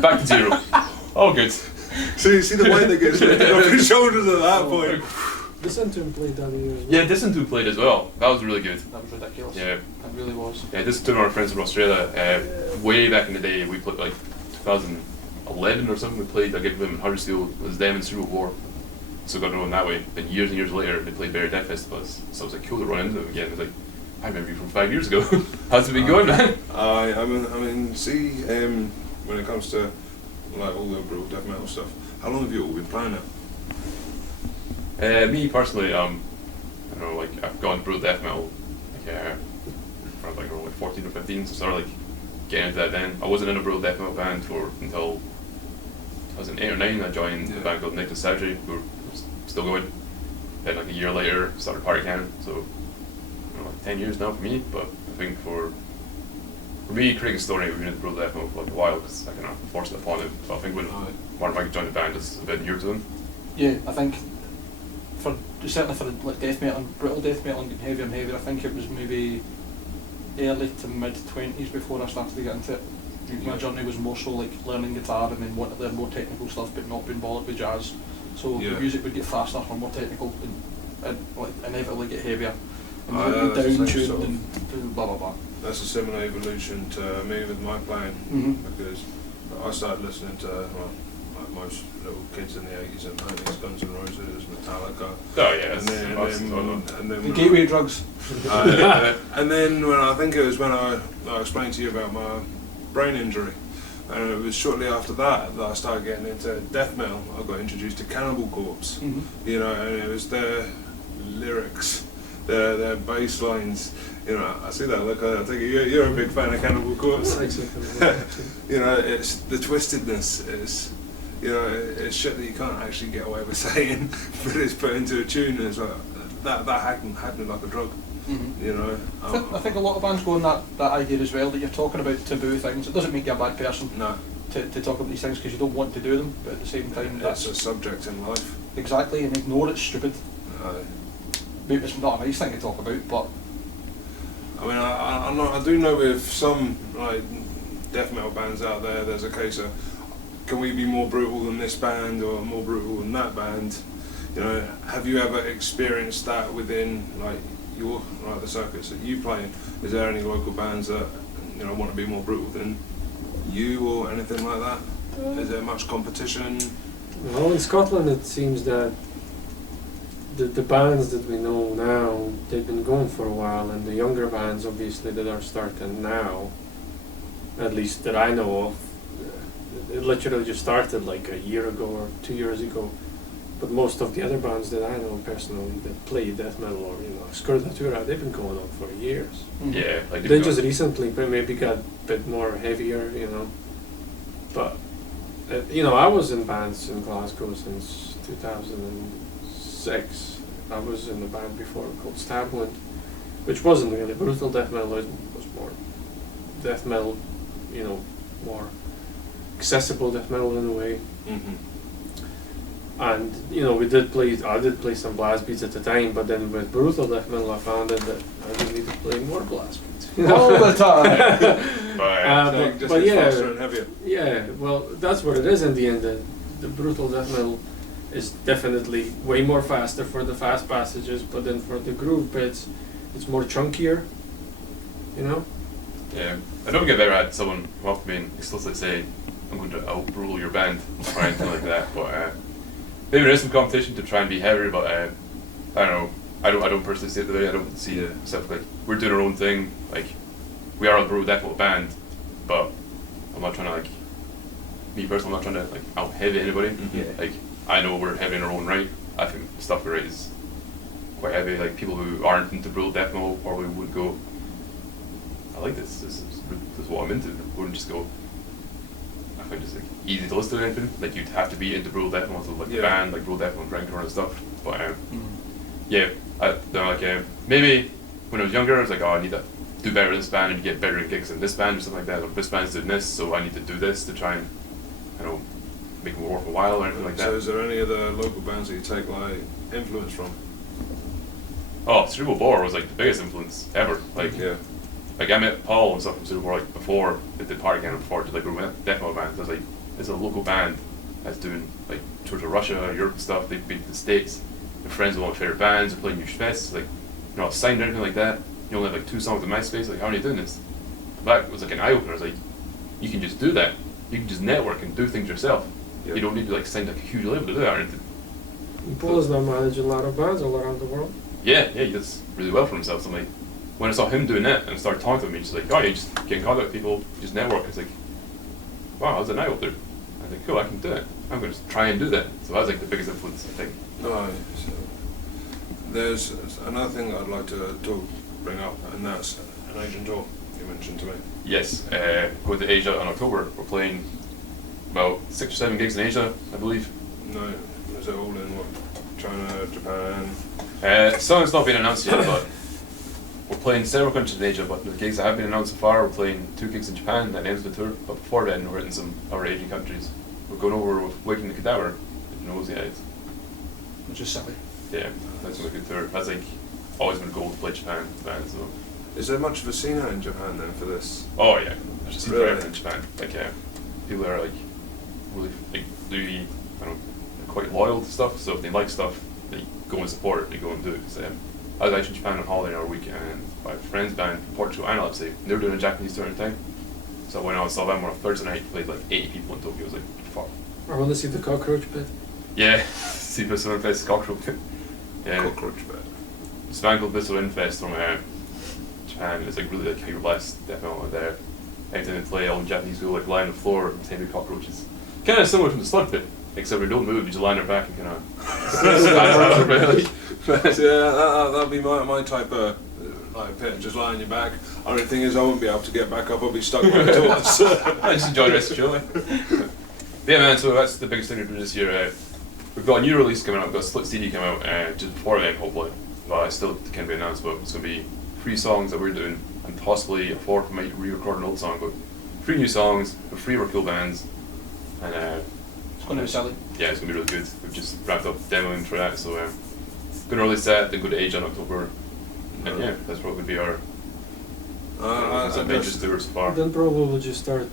Back to zero. All good. See the way that gets lifted off your shoulders at that point. Dissentum played that year as well. Yeah, Dissentum played as well. That was really good. That was ridiculous. Yeah. It really was. Yeah, Dissentum and our friends from Australia, way back in the day, we played like 2011 or something, we played a gig with them in Huddersfield. It was them and Cerebral War. So got to know them that way. And years later, they played Barry Death Festivals. So it was like cool to run into them again. It was like, I remember you from 5 years ago. How's it been going, man? I mean, see, when it comes to like all the brutal death metal stuff, how long have you all been playing it? Me personally, I don't know, like I've gone brutal death metal from like 14 or 15, so started like getting into that then. I wasn't in a brutal death metal band until 2008 or 9. I joined a band called Nicholas Surgery, who were still going. Then like a year later, started Party Cannon. So like 10 years now for me. But I think for me, creating a story, we've been in the brutal death metal for like a while because I kind of forced it upon it. So I think when Martin Mike joined the band, it's a bit new to them. Yeah, I think certainly for like death metal and brutal death metal and getting heavier and heavier, I think it was maybe early to mid 20s before I started to get into it. My journey was more so like learning guitar and then wanting to learn more technical stuff but not being bothered with jazz. So the music would get faster or more technical and like inevitably get heavier and down tuned and blah blah blah. That's a similar evolution to me with my playing because I started listening to like most little kids in the 80s and 90s, Guns N' Roses, Metallica. Oh yeah, And then The gateway drugs. and then when I think it was when I explained to you about my brain injury, and it was shortly after that I started getting into death metal. I got introduced to Cannibal Corpse, you know, and it was their lyrics, their bass lines. You know, I see that look. I think you're a big fan of Cannibal Corpse. You know, it's the twistedness is, you know, it's shit that you can't actually get away with saying, but it's put into a tune. It's like that had me like a drug. You know, I think a lot of bands go on that idea as well, that you're talking about taboo things. It doesn't make you a bad person. No. To talk about these things because you don't want to do them, but at the same time, That's a subject in life. Exactly, and ignore it's stupid. Maybe it's not a nice thing to talk about, but I mean, I do know with some like death metal bands out there, there's a case of, can we be more brutal than this band or more brutal than that band? You know, have you ever experienced that within like the circuits that you play in? Is there any local bands that, you know, want to be more brutal than you or anything like that? Is there much competition? Well, in Scotland it seems that the bands that we know now, they've been going for a while, and the younger bands obviously that are starting now, at least that I know of, it literally just started like a year ago or 2 years ago. But most of the other bands that I know personally that play death metal or, you know, Skurdatura, they've been going on for years. Yeah, like They just recently maybe got a bit more heavier, you know. But you know, I was in bands in Glasgow since 2006. I was in a band before called Stabwind, which wasn't really brutal death metal. It was more death metal, you know, more accessible death metal in a way. And you know, I did play some blast beats at the time, but then with brutal death metal, I found that I really need to play more blast beats. all the time. But yeah, faster and heavier. yeah. Well, that's what it is in the end. The brutal death metal is definitely way more faster for the fast passages, but then for the groove bits, it's more chunkier. You know. Yeah, I don't get ever had someone come up to me and explicitly say, "I'm going to out-rule your band" or anything like that. But maybe there is some competition to try and be heavier, but I don't know. I don't personally see it the way. I don't see myself like we're doing our own thing. Like we are a brutal death metal band, but I'm not trying to like. Me personally, I'm not trying to like out heavy anybody. Like I know we're heavy in our own right. I think the stuff we write is quite heavy. Like people who aren't into brutal death metal probably would go, "I like this. This is what I'm into." Wouldn't just go. I find it's like easy to listen to anything. Like you'd have to be into brutal death metal, like the band, like brutal death metal, grindcore and stuff. But yeah, maybe when I was younger, I was like, oh, I need to do better in this band and get better in gigs in this band or something like that. Or this band's doing this, so I need to do this to try and, you know, make it worth a while or anything like that. So is there any other local bands that you take like influence from? Oh, Cerebral Bore was like the biggest influence ever. Like like I met Paul and stuff from Cerebral Bore like before they did Party Cannon, before they did like death metal bands. I was like, it's a local band that's doing like tours of Russia, Europe and stuff. They've been to the States. They're friends with one of my favorite bands. They're playing huge fests. Like, you're not signed or anything like that. You only have like 2 songs on MySpace. Like, how are you doing this? That was like an eye opener. I was like, you can just do that. You can just network and do things yourself. You don't need to like sign like a huge label to do that or anything. Paul is now managing a lot of bands all around the world. Yeah, he does really well for himself. So I'm like, when I saw him doing that and I started talking to him, he's just like, oh, you just get in contact with people, just network. It's like, wow, that was an eye opener. I was like, cool, I can do it. I'm going to try and do that. So that was like the biggest influence, I think. Right. So there's another thing that I'd like to bring up, and that's an Asian tour you mentioned to me. Yes, going to Asia in October. We're playing about 6 or 7 gigs in Asia, I believe. No, is it all in what? China, Japan? Something's not been announced yet, but we're playing several countries in Asia, but the gigs that have been announced so far, we're playing 2 gigs in Japan at the end of the tour, but before then we're in some other Asian countries. We're going over with Waking the Cadaver, if you know those guys. Which is silly. Yeah, that's a good tour. That's like always been a goal to play Japan band, so. Is there much of a scene out in Japan then for this? Oh yeah, there's a scene Really? forever in Japan. Like people are like really like really, I don't know, quite loyal to stuff. So if they like stuff, they go and support it. They go and do it. Cause, I was actually in Japan on holiday our week, and my friend's band from Portugal, Analepsy, they were doing a Japanese tour in time. So when I saw them on a Thursday night, played like 80 people in Tokyo. I was like, fuck, I want to see the cockroach bit. Yeah, see Bissell Infest cockroach. Yeah, Cockroach bit. this band called Bissell Infest from Japan. It's like really like hyper blast death metal out there. Anytime they play, all the Japanese people like lie on the floor and pretend to be cockroaches. Kind of similar from the Slug Pit, except we don't move, you just lie on their back and kind of. Yeah, that'd be my type of like pit, just lie on your back. Only thing is I won't be able to get back up, I'll be stuck by the toilets. I just enjoy the rest of the show. But yeah, man, so that's the biggest thing we do this year. We've got a new release coming out, we've got a split CD coming out just before then, hopefully. But it's still can't be announced, but it's going to be 3 songs that we're doing, and possibly a 4th, we might re-record an old song, but 3 new songs, with 3 of our cool bands, and It's going to be silly. yeah, it's going to be really good. We've just wrapped up demoing for that, so going to release that, then go to Age in October, and yeah, that's what would be our adventures tour so far. Then probably we'll just start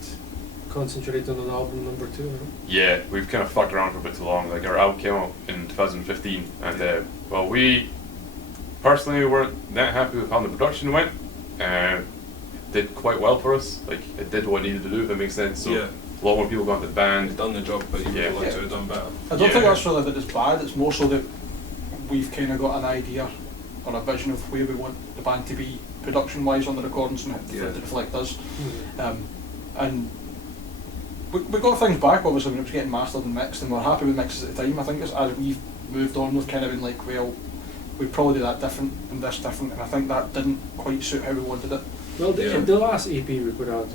concentrating on album number 2. Right? Yeah, we've kind of fucked around for a bit too long. Like our album came out in 2015, and well, we personally weren't that happy with how the production went. It did quite well for us. Like it did what it needed to do. If that makes sense. So Yeah. a lot more people got into the band. You've done the job, but you Yeah. would like to have done better. I don't Yeah. think that's really that it's bad, it's more so that we've kind of got an idea or a vision of where we want the band to be production-wise on the recordings and Yeah. to reflect us. Mm-hmm. And we got things back obviously when it was getting mastered and mixed, and we're happy with mixes at the time. I think as we've moved on, we've kind of been like, well, we'd probably do that different and this different, and I think that didn't quite suit how we wanted it. Well, Yeah. the last EP we put out,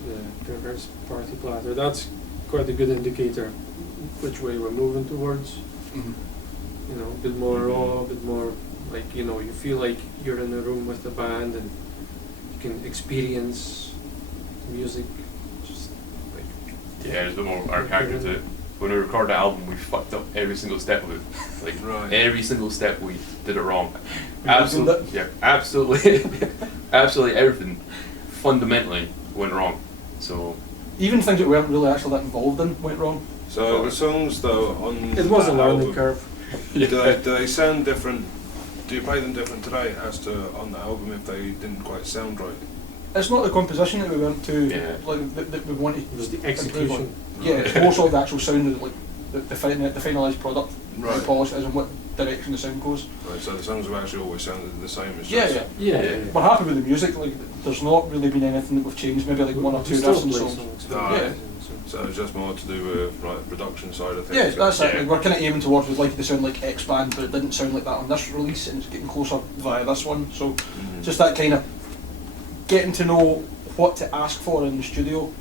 the Reverse Party Platter, that's quite a good indicator which way we're moving towards. You know, a bit more raw, a bit more like, you know, you feel like you're in a room with the band and you can experience the music. Just like, Yeah, there's a bit more our character to it. When we recorded the album, we fucked up every single step of it. Like Right. every single step we did it wrong. We Absolutely, ruined yeah, absolutely, absolutely everything fundamentally went wrong. So Even things that we weren't really actually that involved in went wrong. So the songs though on it was a that learning album, curve. do they sound different? Do you play them different today as to on the album if they didn't quite sound right? It's not the composition that we weren't too Yeah. like that we wanted. It was the to improve execution. on. Yeah, it's more so the actual sound of like the finalised product, Right. the polish is and what direction the sound goes. Right, so the songs have actually always sounded the same. It's Yeah, just, yeah. Yeah, Yeah. We're happy with the music. Like, there's not really been anything that we've changed. Maybe like 1 or 2 We still riffs and play songs. songs. Yeah. So- So it's just more to do with like the production side of things. Yeah, that's it. Yeah. Like, we're kind of aiming towards we'd like it to sound like X Band, but it didn't sound like that on this release, and it's getting closer via this one. So just that kind of getting to know what to ask for in the studio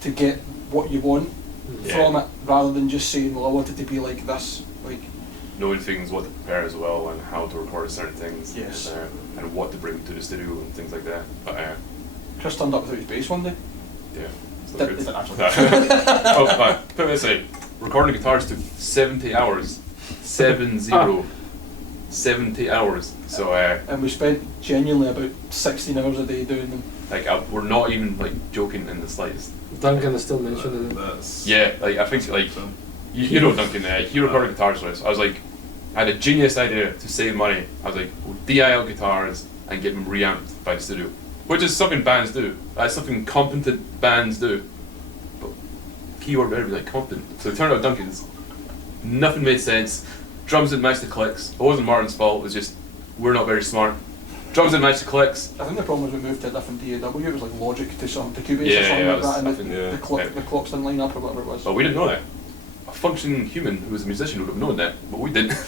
to get what you want Yeah. from it, rather than just saying, well, I want it to be like this. Like, knowing things, what to prepare as well, and how to record certain things, Yes. and what to bring to the studio and things like that. But Chris turned up without his bass one day. yeah, it's not Did- good. did actually. Oh, put it this way, recording guitars took 70 hours. 70 hours. So And we spent genuinely about 16 hours a day doing them. like we're not even like joking in the slightest. Duncan is still mentioning it. That's Yeah, like I think like you know Duncan, he recorded guitars for us. I was like, I had a genius idea to save money. I was like, we'll DI out guitars and get them reamped by the studio, which is something bands do. That's something competent bands do. But keyword better be like competent. So it turned out Duncan's. Nothing made sense. Drums didn't match the clicks. It wasn't Martin's fault. It was just we're not very smart. Drums didn't match the clicks. I think the problem was we moved to a different DAW. It was like Logic to some to Cubase Yeah, or something yeah, like that, and I the, think, yeah. the clocks didn't line up or whatever it was. But we didn't know that. A functioning human who was a musician would have known that, but we didn't.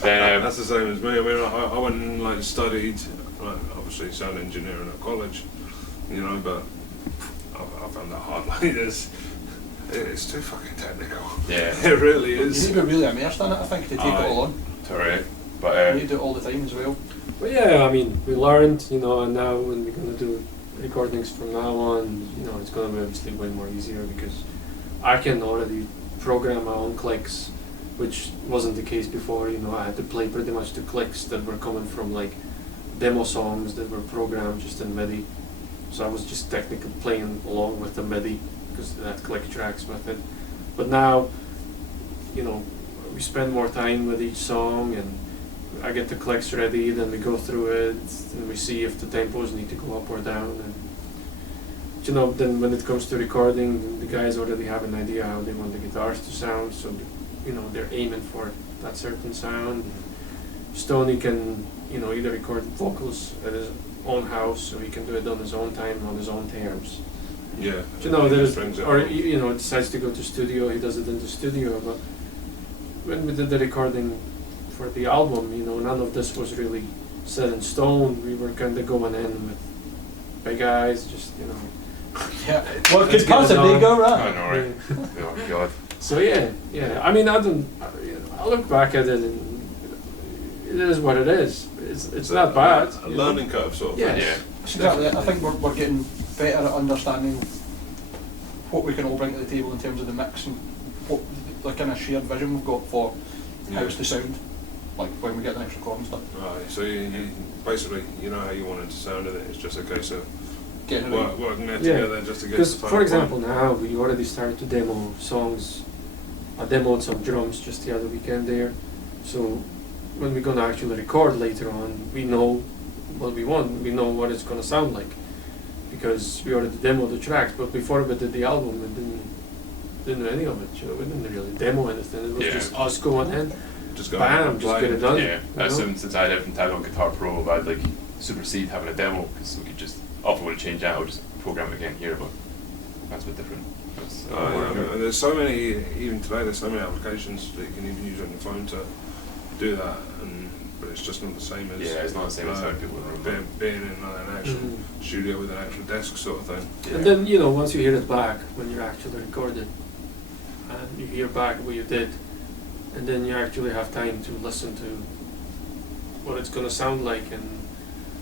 Then That's the same as me. I mean, I went and like studied, like, obviously sound engineering at college, you know, but I found that hard. Like it's too fucking technical. Yeah. It really You need is. to be really immersed in it, I think, to take it all on. it's alright. But You need to do it all the time as well. But yeah, I mean, we learned, you know, and now when we're gonna do recordings from now on, you know, it's gonna be obviously way more easier because I can already program my own clicks, which wasn't the case before. You know, I had to play pretty much the clicks that were coming from like demo songs that were programmed just in MIDI. So I was just technically playing along with the MIDI because it had click tracks with it. But now, you know, we spend more time with each song and I get the clicks ready, then we go through it and we see if the tempos need to go up or down and you know, then when it comes to recording, the guys already have an idea how they want the guitars to sound, so you know they're aiming for that certain sound. Stoney can, you know, either record vocals at his own house, so he can do it on his own time, on his own terms. Yeah. You know, there's, Brings it or on. you know, decides to go to studio, he does it in the studio. But when we did the recording for the album, you know, none of this was really set in stone. We were kind of going in with big eyes, just, you know. Yeah. Well, Let's could get it possibly on. go I right. know, right? Oh God. So yeah. I mean, I don't. I look back at it and it is what it is. It's not bad. A you know. learning curve sort of Yeah. thing. Yeah. Exactly. I think we're getting better at understanding what we can all bring to the table in terms of the mix and what the kind of shared vision we've got for how it's to sound, like when we get the next recording stuff. Right, so you basically, you know how you want it to sound, and it's just a case of Getting it right. working it Yeah. together just to get Because, the for final example, now we already started to demo songs. I demoed some drums just the other weekend there. So when we're gonna actually record later on, we know what we want. We know what it's gonna sound like because we already demoed the tracks. But before we did the album, we didn't know any of it. You know, we didn't really demo anything. It was Yeah. just us going in, just go bam, and just play. get it done. Yeah, you I know? assume since I had everything tagged on Guitar Pro, I'd like supersede having a demo because we could just, often would change that, or just program it again here, but that's a bit different. That's, And there's so many, even today, there's so many applications that you can even use on your phone to do that, but it's just not the same as yeah, it's not the same as having people in the room. being in an actual Mhm. studio with an actual desk sort of thing. Yeah. And then, you know, once you hear it back, when you're actually recorded, and you hear back what you did, and then you actually have time to listen to what it's going to sound like and,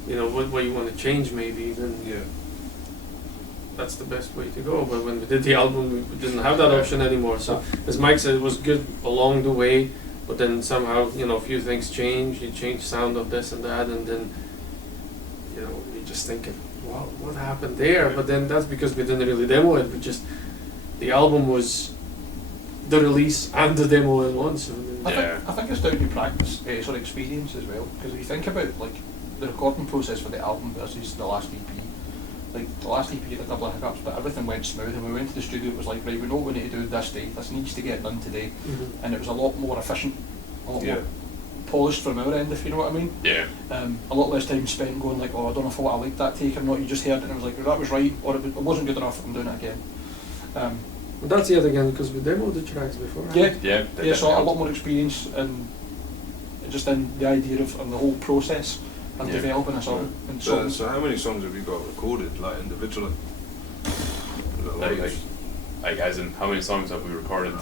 you know, what you want to change maybe, then Yeah. that's the best way to go. But when we did the album, we didn't have that option anymore. So, as Mike said, it was good along the way, but then somehow, you know, a few things changed. You change sound of this and that, and then, you know, you're just thinking, wow, what happened there? But then that's because we didn't really demo it. We just, the album was the release and the demo in one. So then, I think it's down to practice, sort of experience as well. Because if you think about like the recording process for the album versus the last EP, like the last EP had a couple of hiccups, but everything went smooth. And when we went to the studio, it was like, right, we know what we need to do this day. This needs to get done today, and it was a lot more efficient, a lot more polished from our end, if you know what I mean. Yeah. A lot less time spent going like, oh, I don't know if I like that take or not. You just heard it and it was like, well, that was right, or it wasn't good enough. I'm doing it again. but that's yet again because we demoed the tracks before. Yeah. Right? Yeah. Yeah, so a lot more experience and just in the idea of the whole process and Yeah. developing a song and So, songs. so how many songs have you got recorded, like individually? Like as in, how many songs have we recorded?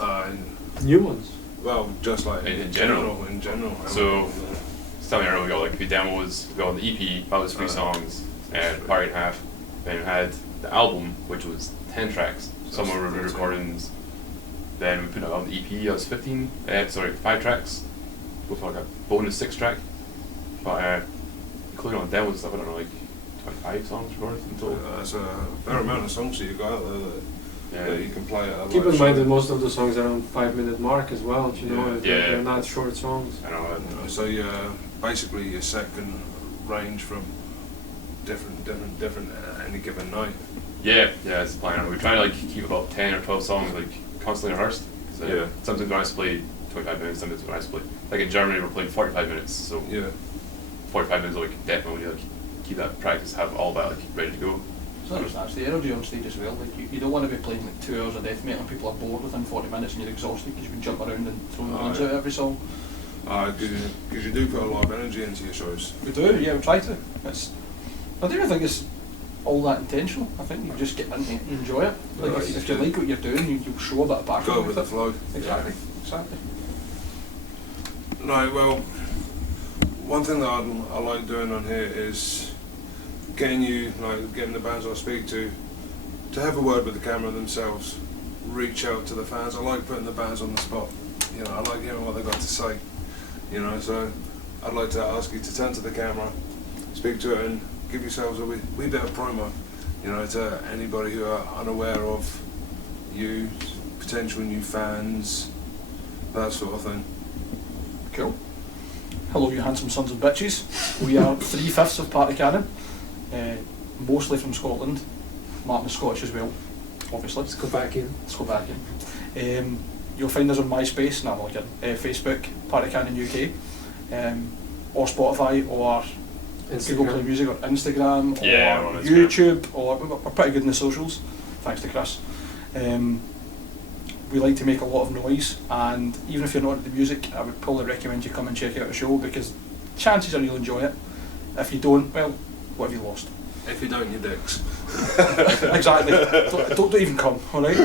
New ones. Well, just like In general. In general. So, tell me earlier, we got like a few demos, we got the EP, that was 3 songs, and Party and a Half. Then we had the album, which was 10 tracks. Some were recordings. Then we put out on the EP, that was 5 tracks. With like a bonus 6 track. But including on demos and stuff, I don't know, like 25 songs recorded in total. That's a fair amount of songs that you got out there that you can play at a Keep live in mind show. that most of the songs are on 5-minute mark as well. You know, Yeah. they're not short songs. I know. So basically your set can range from different at any given night. Yeah, that's the plan. We're trying to like keep about 10 or 12 songs like constantly rehearsed. So, sometimes when I play 25 minutes, sometimes when I play, like in Germany we're playing 45 minutes, so 45 minutes like definitely like keep that practice, have all that like ready to go. So that's the energy on stage as well. Like you don't want to be playing like 2 hours of death metal and people are bored within 40 minutes and you're exhausted because you've been jumping around and throwing lines out every song. Because you do put a lot of energy into your shows. We do, yeah, we try to. I don't even think it's all that intentional. I think you just get into it, you enjoy it. Like if you like what you're doing, you'll show a bit of passion. Go with the flow. Exactly. Right, well, one thing that I like doing on here is getting the bands I speak to have a word with the camera themselves, reach out to the fans. I like putting the bands on the spot. You know, I like hearing what they've got to say. You know, so I'd like to ask you to turn to the camera, speak to it, and give yourselves a wee bit of promo. You know, to anybody who are unaware of you, potential new fans, that sort of thing. Cool. Hello, you handsome sons of bitches. We are 3/5 of Party Cannon, mostly from Scotland. Martin is Scottish as well, obviously. Let's go back in. Let's go back in. You'll find us on MySpace, no, I'm not kidding, Facebook, Party Cannon UK, or Spotify, or Google Play Music, or Instagram, Yeah, or on Instagram. YouTube, or we're pretty good in the socials, thanks to Chris. We like to make a lot of noise, and even if you're not into the music, I would probably recommend you come and check out the show, because chances are you'll enjoy it. If you don't, well, what have you lost? If you don't, you dicks. Exactly. Don't even come, alright?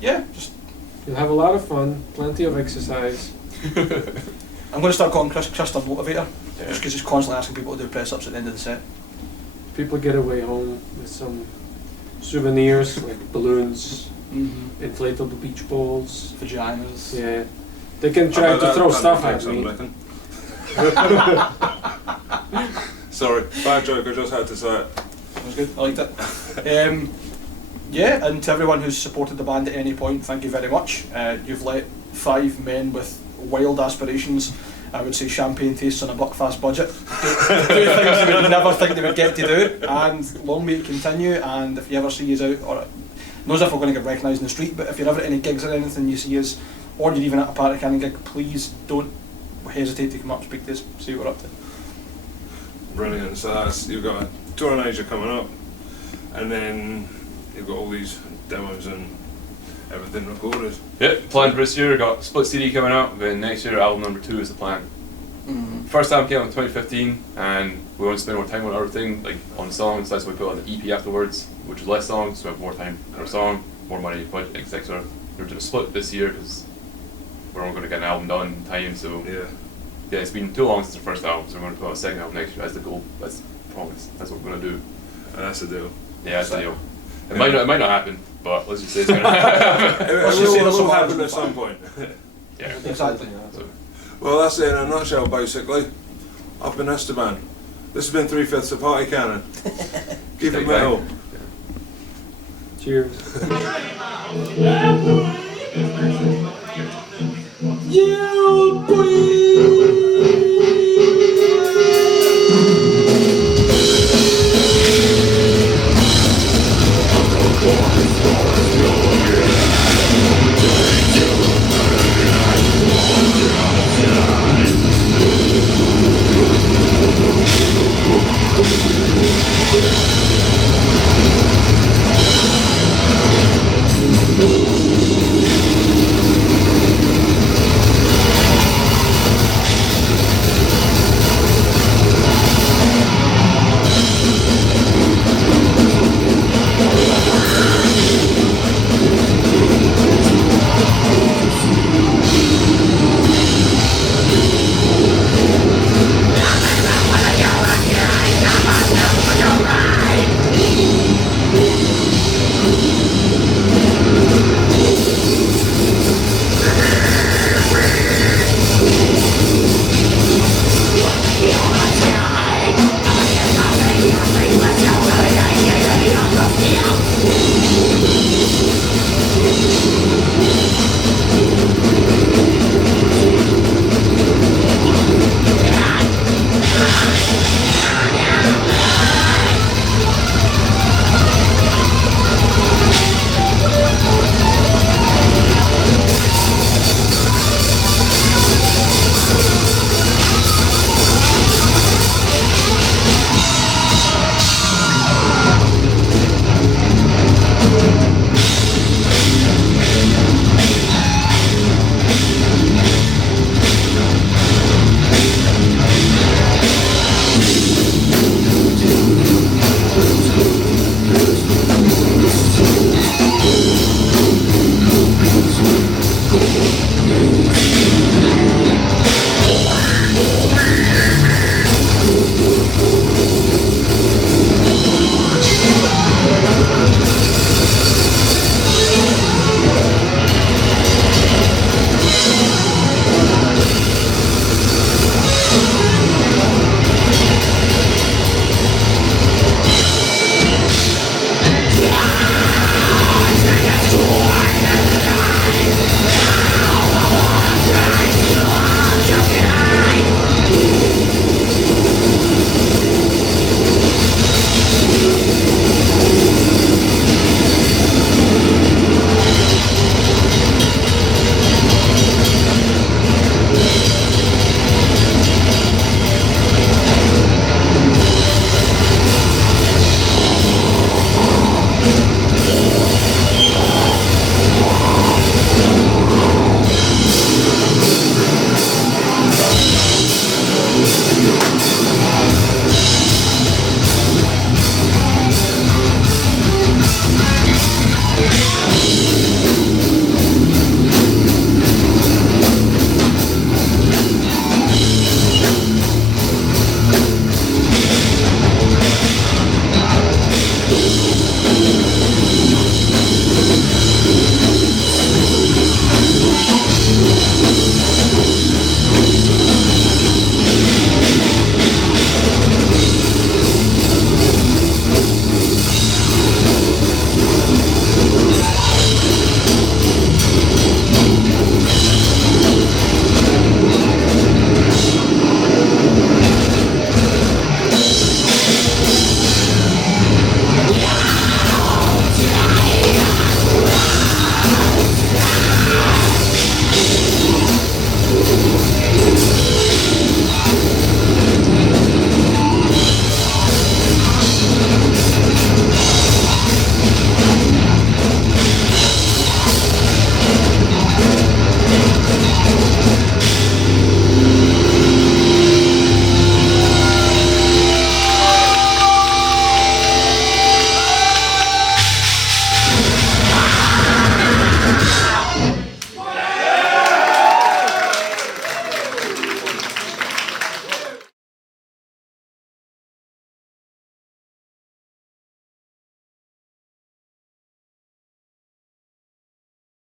Yeah, just You'll have a lot of fun, plenty of exercise. I'm going to start calling Chris the Motivator, just because he's constantly asking people to do press-ups at the end of the set. People get away home with some souvenirs like balloons, inflatable beach balls. Vaginas. Yeah, they can try to throw stuff at me. Sorry, bad joke, I just had to say it. That was good, I liked it. Yeah, and to everyone who's supported the band at any point, thank you very much. You've let 5 men with wild aspirations, I would say champagne tastes on a Buckfast budget, do things they would never think they would get to do, and long may it continue. And if you ever see us out, or not as if we're going to get recognised in the street, but if you're ever at any gigs or anything, you see us, or you're even at a Party Cannon gig, please don't hesitate to come up, speak to us, see what we're up to. Brilliant, so that's, you've got a tour in Asia coming up, and then you've got all these demos and everything recorded. Yep, plan for this year, got split CD coming out, then next year album number 2 is the plan. First album came out in 2015, and we want to spend more time on everything, like on songs, that's why we put on the EP afterwards, which is less songs, so we have more time per song, more money, budget, etc. We're doing a split this year because we're all going to get an album done in time, so yeah, it's been too long since the first album, so we're going to put out a second album next year. That's the goal, that's the promise, that's what we're going to do. And that's the deal. Yeah, that's the deal. It might not happen, but let's just say it's going to happen. It Let's just say will there's happen some at some point. Yeah. Exactly. So, Well, that's it in a nutshell, basically. I've been Esteban. This has been 3/5 of Party Cannon. Keep it metal. Cheers. Bye.